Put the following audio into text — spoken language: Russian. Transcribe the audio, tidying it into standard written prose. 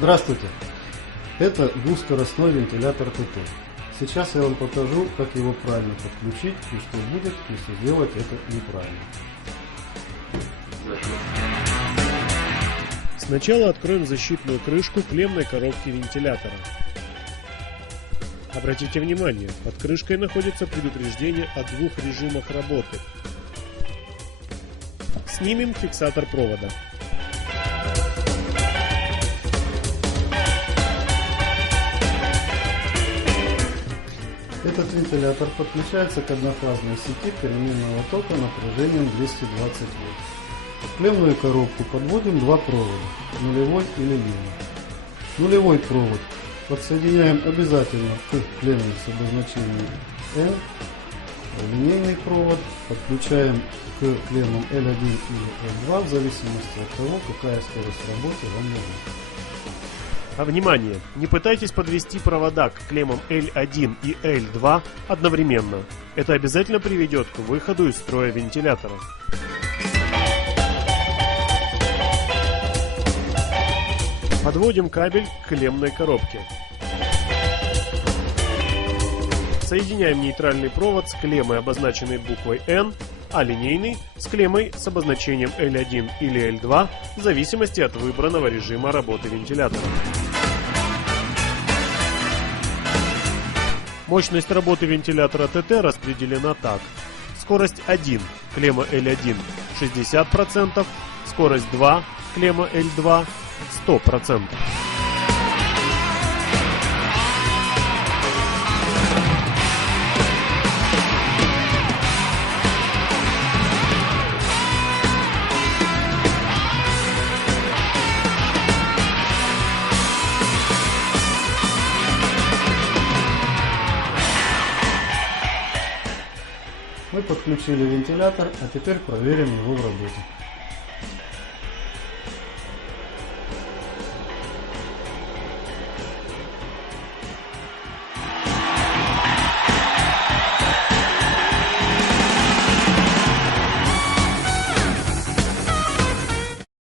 Здравствуйте! Это двухскоростной вентилятор ТТ. Сейчас я вам покажу, как его правильно подключить и что будет, если сделать это неправильно. Сначала откроем защитную крышку клеммной коробки вентилятора. Обратите внимание, под крышкой находится предупреждение о двух режимах работы. Снимем фиксатор провода. Этот вентилятор подключается к однофазной сети переменного тока напряжением 220 вольт. В клеммную коробку подводим два провода, нулевой и линейный. Нулевой провод подсоединяем обязательно к клемме с обозначением N. Линейный провод подключаем к клеммам L1 или L2 в зависимости от того, какая скорость работы вам нужна. А внимание! Не пытайтесь подвести провода к клеммам L1 и L2 одновременно. Это обязательно приведет к выходу из строя вентилятора. Подводим кабель к клеммной коробке. Соединяем нейтральный провод с клеммой, обозначенной буквой N, а линейный с клеммой с обозначением L1 или L2 в зависимости от выбранного режима работы вентилятора. Мощность работы вентилятора ТТ распределена так. Скорость 1, клемма L1 60%, скорость 2, клемма L2 100%. Мы подключили вентилятор, а теперь проверим его в работе.